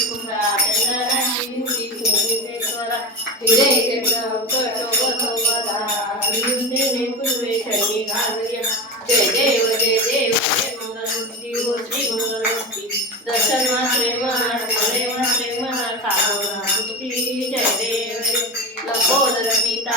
కుండ తెల్లరేశ్వర పూర్వే చండి నాగర్య జయ దేవ జయ దేవ జయ మంగళమూర్తి ఓ శ్రీ మంగళమూర్తి దర్శన ప్రేమ ప్రేమ ప్రేమ కామూర్తి జయ దేవ లభోదర గీతా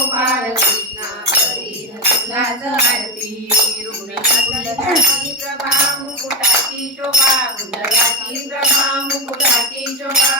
गोपाल कृष्णा प्रभा मुकुटाची शोभा प्रभा मुकुटाची शोभा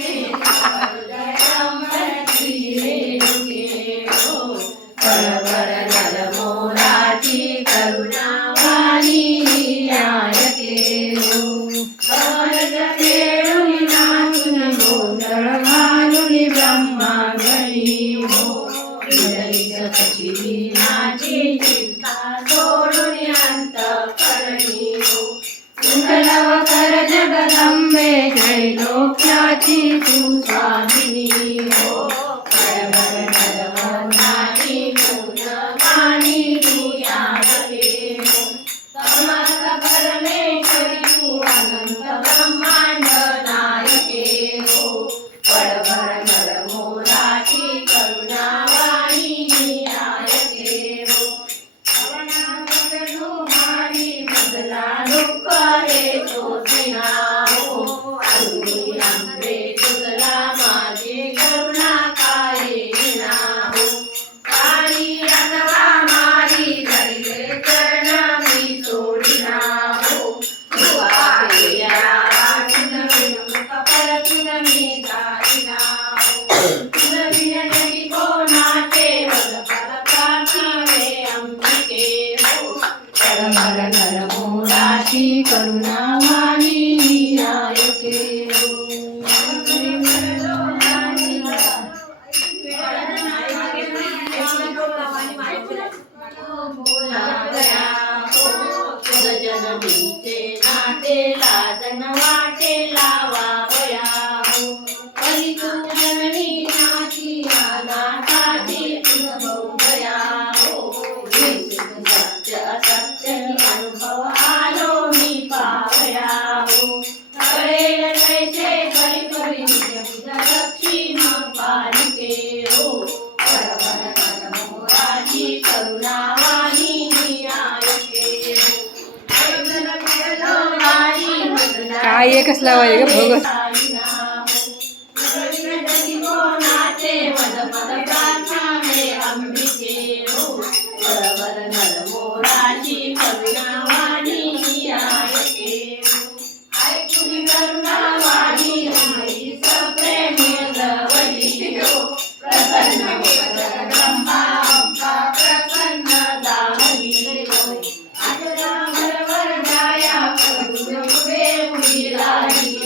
त्रैलोक्याची तू स्वामी नाते लाजनवा ay, es que es la vaya que.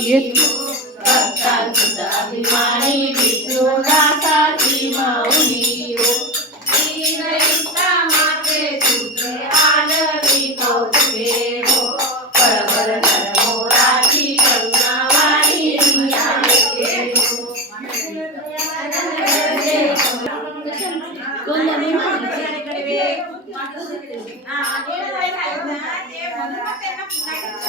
别